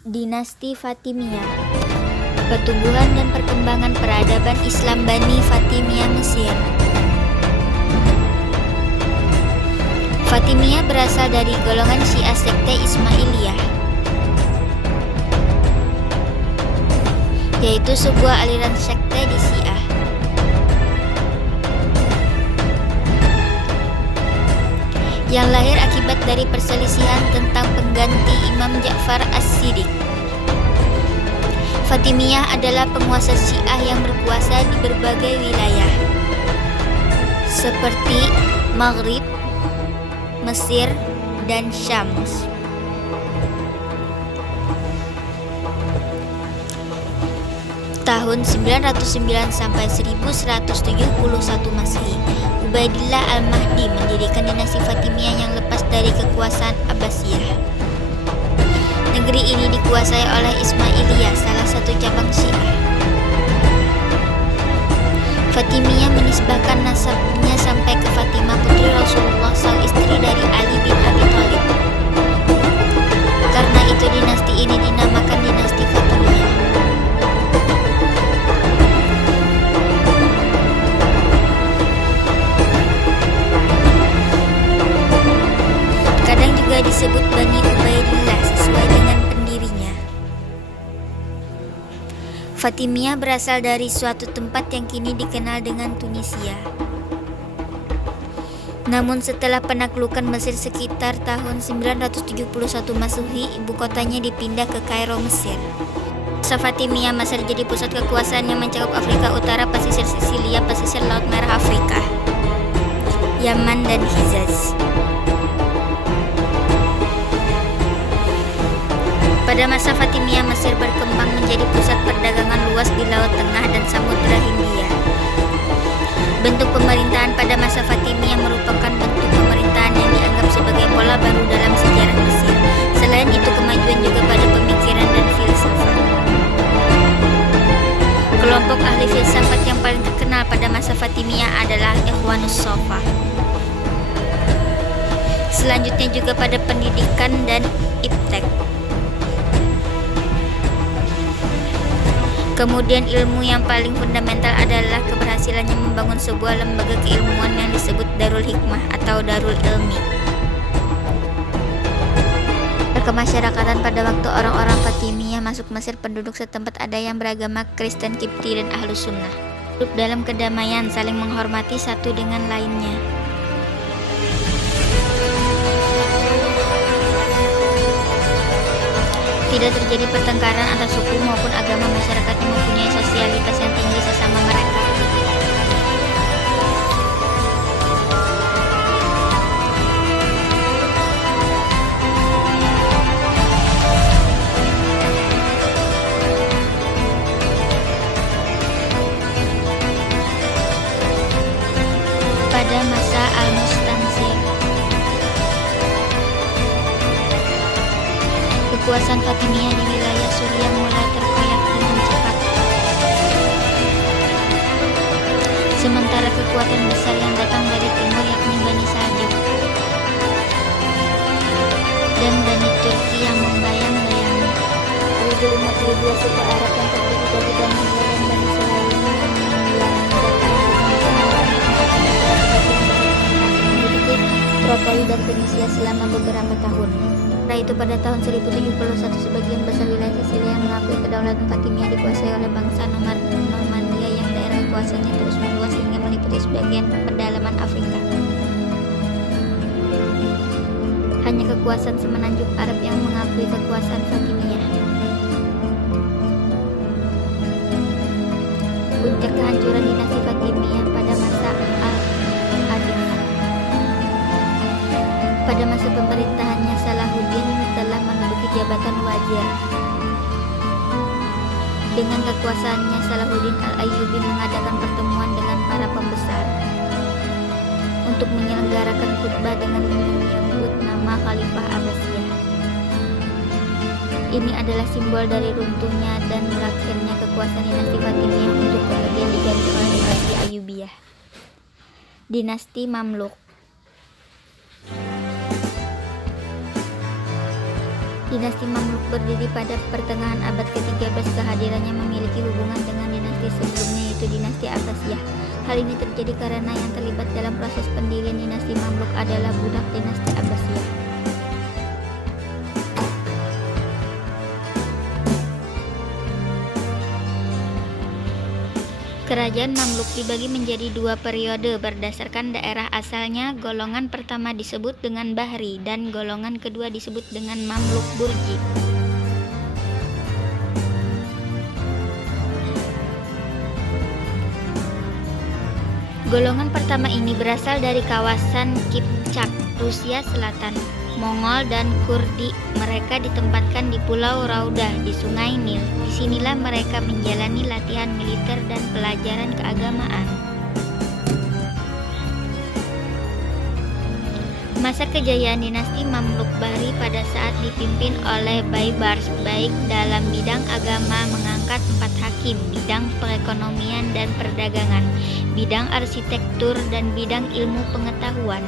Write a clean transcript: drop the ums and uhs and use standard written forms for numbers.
Dinasti Fatimiyah. Pertumbuhan dan perkembangan peradaban Islam Bani Fatimiyah Mesir. Fatimiyah berasal dari golongan Syiah sekte Ismailiyah, yaitu sebuah aliran sekte di Syiah. Yang lahir akibat dari perselisihan tentang pengganti Imam Ja'far As-Shadiq. Fatimiyah adalah penguasa Syiah yang berkuasa di berbagai wilayah, seperti Maghrib, Mesir, dan Syam. Tahun 909 sampai 1171 Masehi, Ubaidillah Al-Mahdi mendirikan dinasti Fatimiyah yang lepas dari kekuasaan Abbasiyah. Negeri ini dikuasai oleh Ismailiyah, salah satu cabang Syiah. Fatimiyah menisbahkan nasabnya sampai ke Fatimah, putri Rasulullah, sang istri dari Ali bin Abi Thalib. Karena itu dinasti ini dinamakan dinasti Fatimiyah. Kadang juga disebut Bani Ubaidillah sesuai dengan pendirinya. Fatimiyah berasal dari suatu tempat yang kini dikenal dengan Tunisia. Namun setelah penaklukan Mesir sekitar tahun 971 Masehi, ibu kotanya dipindah ke Kairo, Mesir. Masa Fatimiyah Mesir jadi pusat kekuasaan yang mencakup Afrika Utara, pesisir Sisilia, pesisir Laut Merah Afrika, Yaman, dan Hijaz. Pada masa Fatimiyah, Mesir berkembang menjadi pusat perdagangan luas di Laut Tengah dan Samudra Hindia. Bentuk pemerintahan pada masa Fatimiyah merupakan bentuk pemerintahan yang dianggap sebagai pola baru dalam sejarah Mesir. Selain itu, kemajuan juga pada pemikiran dan filsafat. Kelompok ahli filsafat yang paling terkenal pada masa Fatimiyah adalah Ikhwanus Shafah. Selanjutnya juga pada pendidikan dan iptek. Kemudian ilmu yang paling fundamental adalah keberhasilannya membangun sebuah lembaga keilmuan yang disebut Darul Hikmah atau Darul Ilmi. Kemasyarakatan pada waktu orang-orang Fatimiyah masuk Mesir, penduduk setempat ada yang beragama Kristen, Kipti, dan Ahlus Sunnah. Hidup dalam kedamaian, saling menghormati satu dengan lainnya. Tidak terjadi pertengkaran antar suku maupun agama, masyarakat yang mempunyai sosialitas yang tinggi sesama mereka. Pada masa Al-Mustansir, kekuasaan Fatimiyah di wilayah Suriah mulai terkoyak dengan cepat. Sementara kekuatan besar yang datang dari timur, yakni Bani Saljuk dan Bani Turki yang membayang-bayangi. Ada umat kedua suku Arab yang terdiri dari Bani Hira dan Bani Sulaim yang menduduki Tripoli dan Tunisia selama beberapa tahun. Setelah itu pada tahun 1071 sebagian besar wilayah Sisilia yang mengakui kedaulatan Fatimiyah dikuasai oleh bangsa Normandia yang daerah kekuasaannya terus meluas hingga meliputi sebagian pedalaman Afrika. Hanya kekuasaan semenanjung Arab yang mengakui kekuasaan Fatimiyah. Puncak kehancuran dinasti Fatimiyah pada masa Al-Adil. Pada masa pemerintahannya, Salahuddin telah menduduki jabatan wazir. Dengan kekuasaannya, Salahuddin Al-Ayyubi mengadakan pertemuan dengan para pembesar untuk menyelenggarakan khutbah dengan menyebut nama Khalifah Abbasiyah. Ini adalah simbol dari runtuhnya dan berakhirnya kekuasaan dinasti Fatimiyah untuk kemudian diganti oleh dinasti Ayyubiyah. Dinasti Mamluk. Dinasti Mamluk berdiri pada pertengahan abad ke-13. Kehadirannya memiliki hubungan dengan dinasti sebelumnya, yaitu dinasti Abbasiyah. Hal ini terjadi karena yang terlibat dalam proses pendirian dinasti Mamluk adalah budak dinasti Abbasiyah. Kerajaan Mamluk dibagi menjadi dua periode berdasarkan daerah asalnya. Golongan pertama disebut dengan Bahri dan golongan kedua disebut dengan Mamluk Burji. Golongan pertama ini berasal dari kawasan Kipchak, Rusia Selatan, Mongol dan Kurdi. Mereka ditempatkan di Pulau Raudah di Sungai Nil. Disinilah mereka menjalani latihan militer dan pelajaran keagamaan. Masa kejayaan dinasti Mamluk Bahri pada saat dipimpin oleh Baybars, baik dalam bidang agama mengangkat 4 hakim, bidang perekonomian dan perdagangan, bidang arsitektur, dan bidang ilmu pengetahuan.